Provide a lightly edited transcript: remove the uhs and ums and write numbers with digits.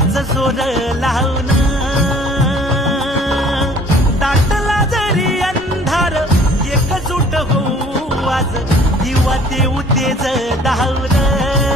एकताच सोर लावून दाटला जरी अंधार एकजूट होऊ आज दिवा देऊ तेज धावलं